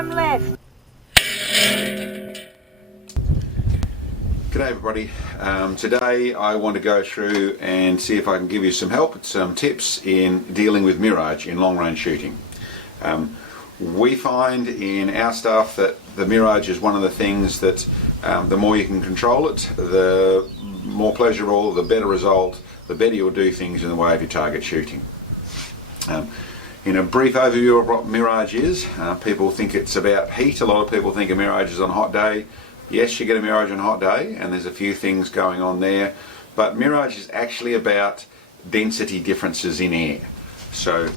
bottom left. G'day everybody. Today I want to go through and see if I can give you some help, some tips in dealing with Mirage in long range shooting. We find in our stuff that the Mirage is one of the things that the more you can control it, the more pleasurable, the better result, the better you'll do things in the way of your target shooting. In a brief overview of what Mirage is, people think it's about heat. A lot of people think a Mirage is on a hot day. Yes, you get a Mirage on a hot day and there's a few things going on there, but Mirage is actually about density differences in air. So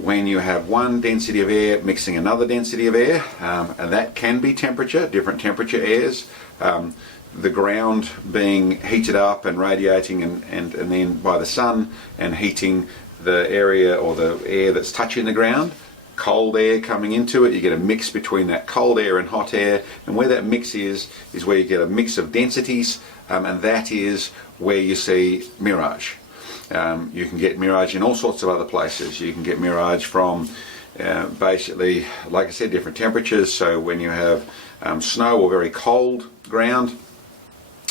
when you have one density of air mixing another density of air, and that can be temperature, different temperature airs, the ground being heated up and radiating and then by the sun and heating the area or the air that's touching the ground, cold air coming into it, you get a mix between that cold air and hot air, and where that mix is where you get a mix of densities, and that is where you see Mirage. You can get Mirage in all sorts of other places. You can get Mirage from basically, like I said, different temperatures. So when you have snow or very cold ground,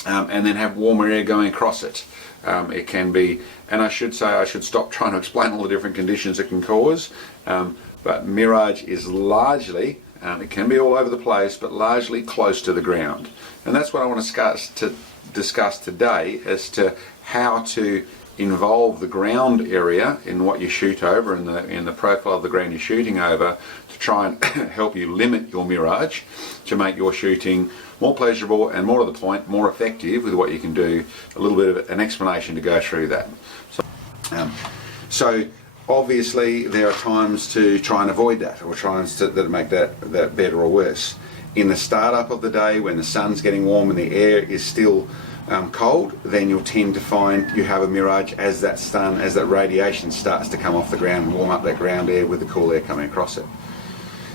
and then have warmer air going across it. It can be, and I should say I should stop trying to explain all the different conditions it can cause, but Mirage is largely, it can be all over the place, but largely close to the ground. And that's what I want to discuss today, as to how to involve the ground area in what you shoot over, in the profile of the ground you're shooting over, to try and help you limit your Mirage, to make your shooting more pleasurable and, more to the point, more effective with what you can do. A little bit of an explanation to go through that. So obviously there are times to try and avoid that, or times that make that better or worse. In the start up of the day, when the sun's getting warm and the air is still cold, then you'll tend to find you have a Mirage as that radiation starts to come off the ground and warm up that ground air with the cool air coming across it.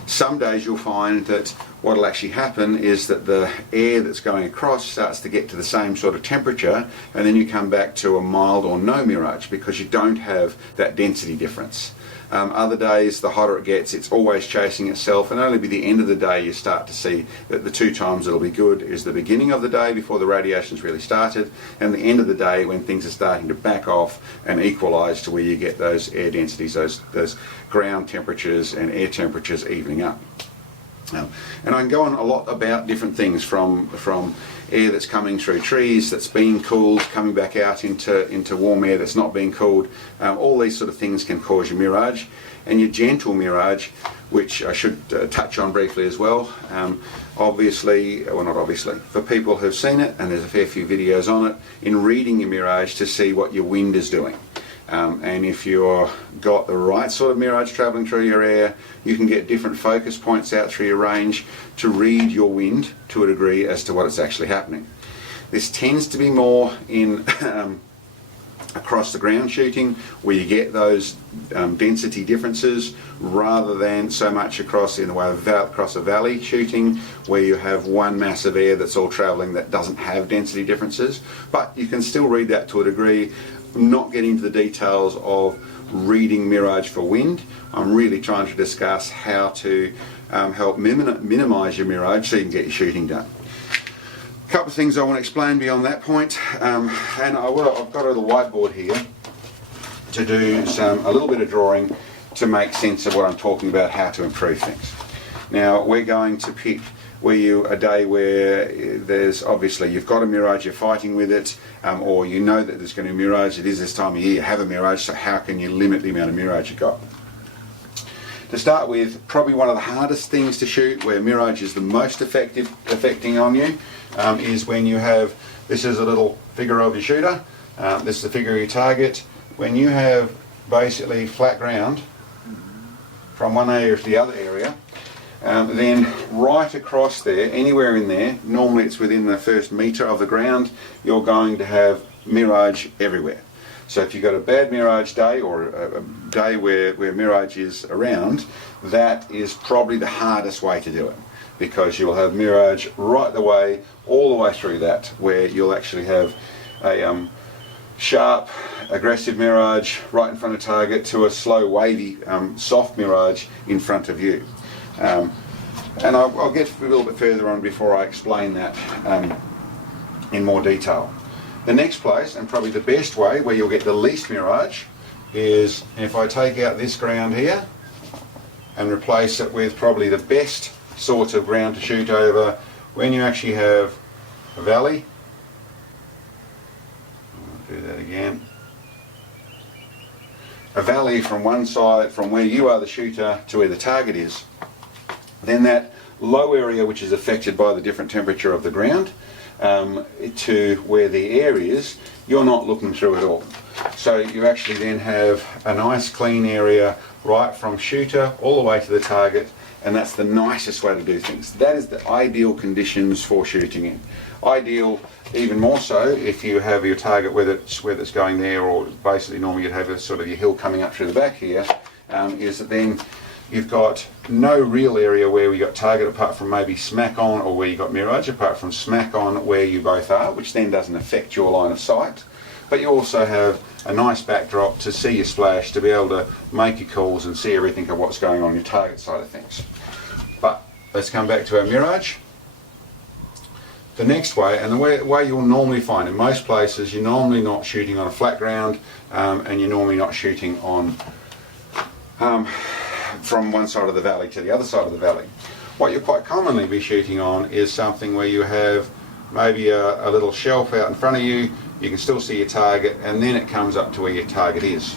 Some days you'll find that what will actually happen is that the air that's going across starts to get to the same sort of temperature, and then you come back to a mild or no Mirage because you don't have that density difference. Other days, the hotter it gets, it's always chasing itself, and only by the end of the day you start to see that the two times it'll be good is the beginning of the day before the radiation's really started, and the end of the day when things are starting to back off and equalise to where you get those air densities, those ground temperatures and air temperatures evening up. And I can go on a lot about different things, from air that's coming through trees that's being cooled, coming back out into warm air that's not being cooled. All these sort of things can cause your Mirage. And your gentle Mirage, which I should touch on briefly as well, obviously, well not obviously, for people who've seen it, and there's a fair few videos on it, in reading your Mirage to see what your wind is doing. And if you've got the right sort of Mirage travelling through your air, you can get different focus points out through your range to read your wind to a degree as to what is actually happening. This tends to be more in across the ground shooting, where you get those density differences, rather than so much across in the way of across a valley shooting, where you have one mass of air that's all travelling that doesn't have density differences. But you can still read that to a degree. I'm not getting into the details of reading Mirage for wind. I'm really trying to discuss how to help minimise your Mirage so you can get your shooting done. A couple of things I want to explain beyond that point, and I've got a little whiteboard here to do a little bit of drawing to make sense of what I'm talking about, how to improve things. Now we're going to pick a day where there's obviously you've got a Mirage, you're fighting with it, or you know that there's going to be a Mirage. It is this time of year, you have a Mirage, so how can you limit the amount of Mirage you've got? To start with, probably one of the hardest things to shoot, where Mirage is the most affecting on you, is when you have, this is a little figure of your shooter, this is the figure of your target. When you have basically flat ground from one area to the other area, then right across there, anywhere in there, normally it's within the first metre of the ground, you're going to have Mirage everywhere. So if you've got a bad Mirage day, or a day where Mirage is around, that is probably the hardest way to do it, because you'll have Mirage right the way, all the way through that, where you'll actually have a sharp, aggressive Mirage right in front of target, to a slow, wavy, soft Mirage in front of you. And I'll get a little bit further on before I explain that in more detail. The next place, and probably the best way where you'll get the least mirage, is if I take out this ground here and replace it with probably the best sort of ground to shoot over when you actually have a valley. I'll do that again. A valley from one side, from where you are the shooter to where the target is. Then that low area which is affected by the different temperature of the ground to where the air is, you're not looking through at all. So you actually then have a nice clean area right from shooter all the way to the target, and that's the nicest way to do things. That is the ideal conditions for shooting in. Ideal even more so if you have your target whether it's going there, or basically normally you'd have a sort of your hill coming up through the back here, is that then you've got no real area where we got target apart from maybe smack on, or where you got mirage apart from smack on where you both are, which then doesn't affect your line of sight. But you also have a nice backdrop to see your splash, to be able to make your calls and see everything of what's going on your target side of things. But let's come back to our mirage. The next way, and the way you'll normally find in most places, you're normally not shooting on a flat ground, and you're normally not shooting on from one side of the valley to the other side of the valley. What you'll quite commonly be shooting on is something where you have maybe a little shelf out in front of you, you can still see your target, and then it comes up to where your target is.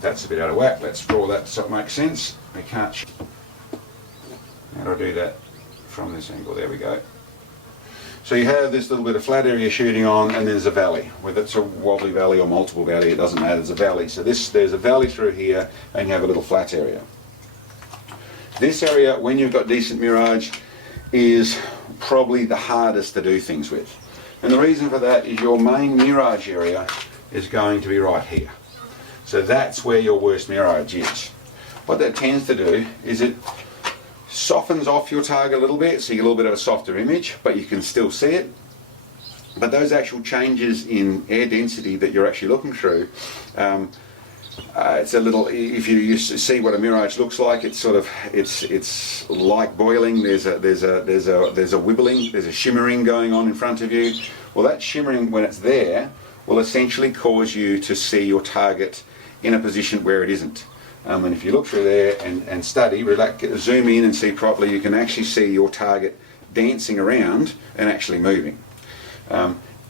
That's a bit out of whack. Let's draw that so it makes sense. We can't. How do I do that from this angle? There we go. So you have this little bit of flat area shooting on, and there's a valley. Whether it's a wobbly valley or multiple valley, it doesn't matter, there's a valley. So there's a valley through here, and you have a little flat area. This area, when you've got decent mirage, is probably the hardest to do things with. And the reason for that is your main mirage area is going to be right here. So that's where your worst mirage is. What that tends to do is it softens off your target a little bit, so you get a little bit of a softer image, but you can still see it. But those actual changes in air density that you're actually looking through, it's a little. If you used to see what a mirage looks like, it's sort of it's like boiling. There's a wibbling, there's a shimmering going on in front of you. Well, that shimmering, when it's there, will essentially cause you to see your target in a position where it isn't. And if you look through there and study, zoom in and see properly, you can actually see your target dancing around and actually moving.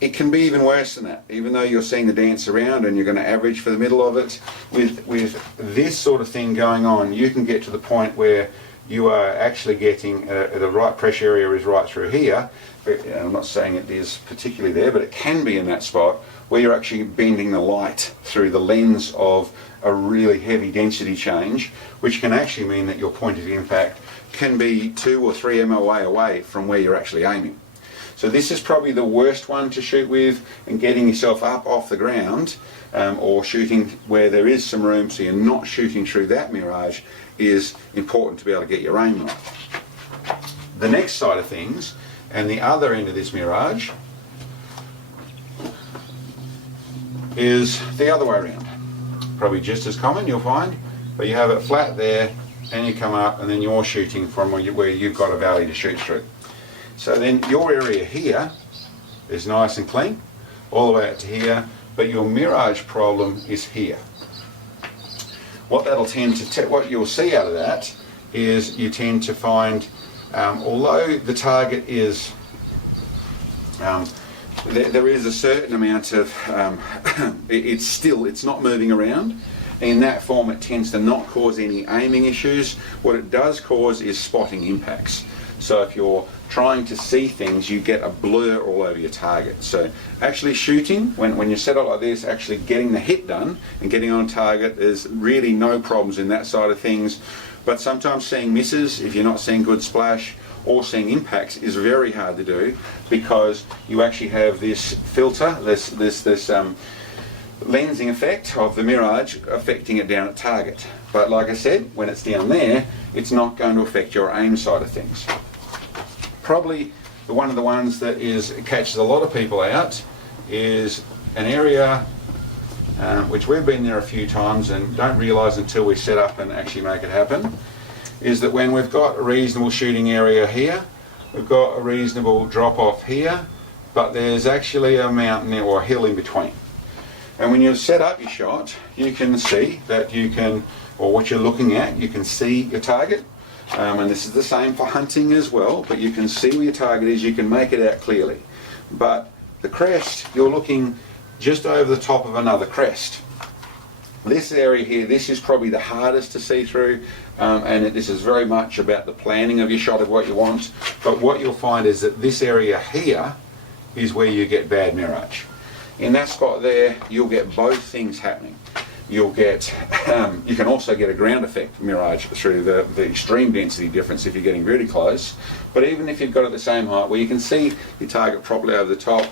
It can be even worse than that. Even though you're seeing the dance around and you're going to average for the middle of it, with this sort of thing going on, you can get to the point where you are actually getting the right pressure area is right through here. I'm not saying it is particularly there, but it can be in that spot where you're actually bending the light through the lens of a really heavy density change, which can actually mean that your point of impact can be 2 or 3 MOA away from where you're actually aiming. So this is probably the worst one to shoot with, and getting yourself up off the ground, or shooting where there is some room so you're not shooting through that mirage, is important to be able to get your aim right. The next side of things, and the other end of this mirage, is the other way around. Probably just as common, you'll find, but you have it flat there, and you come up, and then you're shooting from where you've got a valley to shoot through. So then your area here is nice and clean, all the way out to here, but your mirage problem is here. What that'll tend to, what you'll see out of that is you tend to find, although the target is, there is a certain amount of, it's not moving around. In that form, it tends to not cause any aiming issues. What it does cause is spotting impacts. So if you're trying to see things, you get a blur all over your target. So actually shooting, when you set up like this, actually getting the hit done and getting on target, there's really no problems in that side of things. But sometimes seeing misses, if you're not seeing good splash, or seeing impacts, is very hard to do, because you actually have this filter, this lensing effect of the mirage affecting it down at target. But like I said, when it's down there, it's not going to affect your aim side of things. Probably one of the ones that catches a lot of people out is an area which we've been there a few times and don't realise until we set up and actually make it happen, is that when we've got a reasonable shooting area here, we've got a reasonable drop off here, but there's actually a mountain or a hill in between. And when you set up your shot, you can see that you can, or what you're looking at, you can see your target. And this is the same for hunting as well, but you can see where your target is, you can make it out clearly. But the crest, you're looking just over the top of another crest. This area here, this is probably the hardest to see through, and this is very much about the planning of your shot of what you want. But what you'll find is that this area here is where you get bad mirage. In that spot there, you'll get both things happening. You'll get, you can also get a ground effect mirage through the extreme density difference if you're getting really close. But even if you've got it the same height, where you can see your target properly over the top,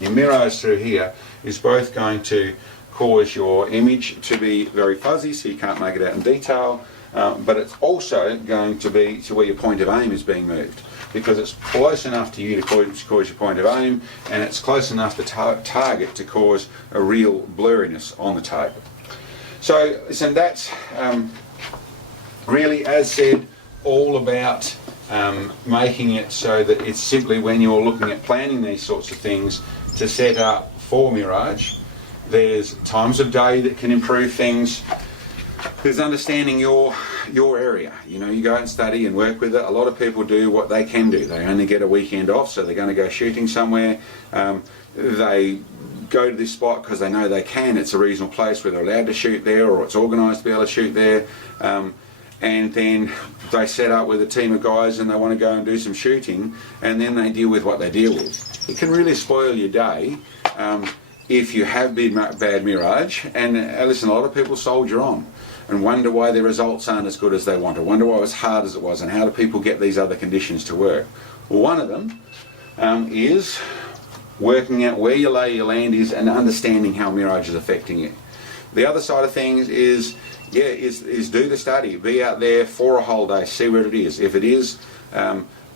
your mirage through here is both going to cause your image to be very fuzzy, so you can't make it out in detail, but it's also going to be to where your point of aim is being moved, because it's close enough to you to cause your point of aim, and it's close enough to target to cause a real blurriness on the target. So listen, that's really, as said, all about making it so that it's simply, when you're looking at planning these sorts of things, to set up for Mirage. There's times of day that can improve things. There's understanding your area. You know, you go out and study and work with it. A lot of people do what they can do. They only get a weekend off, so they're going to go shooting somewhere. They go to this spot because they know they can. It's a reasonable place where they're allowed to shoot there, or it's organised to be able to shoot there. And then they set up with a team of guys and they want to go and do some shooting, and then they deal with what they deal with. It can really spoil your day if you have bad mirage. And listen, a lot of people soldier on and wonder why their results aren't as good as they want, or wonder why it was hard as it was, and how do people get these other conditions to work. Well, one of them is working out where your lay your land is and understanding how mirage is affecting you. The other side of things is do the study. Be out there for a whole day, see where it is. If it is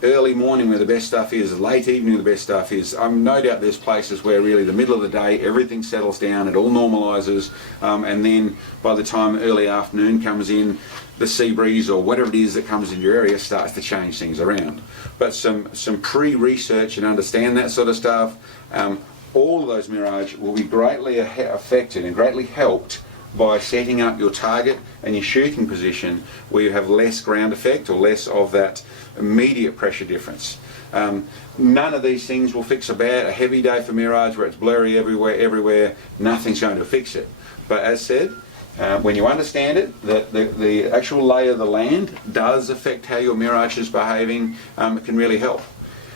early morning where the best stuff is, late evening where the best stuff is, no doubt there's places where really the middle of the day everything settles down, it all normalises, and then by the time early afternoon comes in, the sea breeze or whatever it is that comes in your area starts to change things around. But some pre-research and understand that sort of stuff, all of those mirage will be greatly affected and greatly helped by setting up your target and your shooting position where you have less ground effect or less of that immediate pressure difference. None of these things will fix a heavy day for mirage where it's blurry everywhere. Nothing's going to fix it. But as said, when you understand it, the actual lay of the land does affect how your mirage is behaving. It can really help.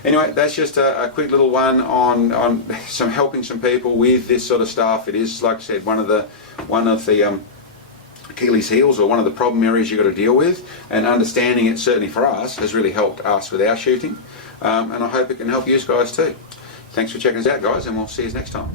Anyway, that's just a quick little one on helping some people with this sort of stuff. It is, like I said, one of the Achilles heels, or one of the problem areas you've got to deal with, and understanding it, certainly for us, has really helped us with our shooting, and I hope it can help you guys too. Thanks for checking us out, guys, and we'll see you next time.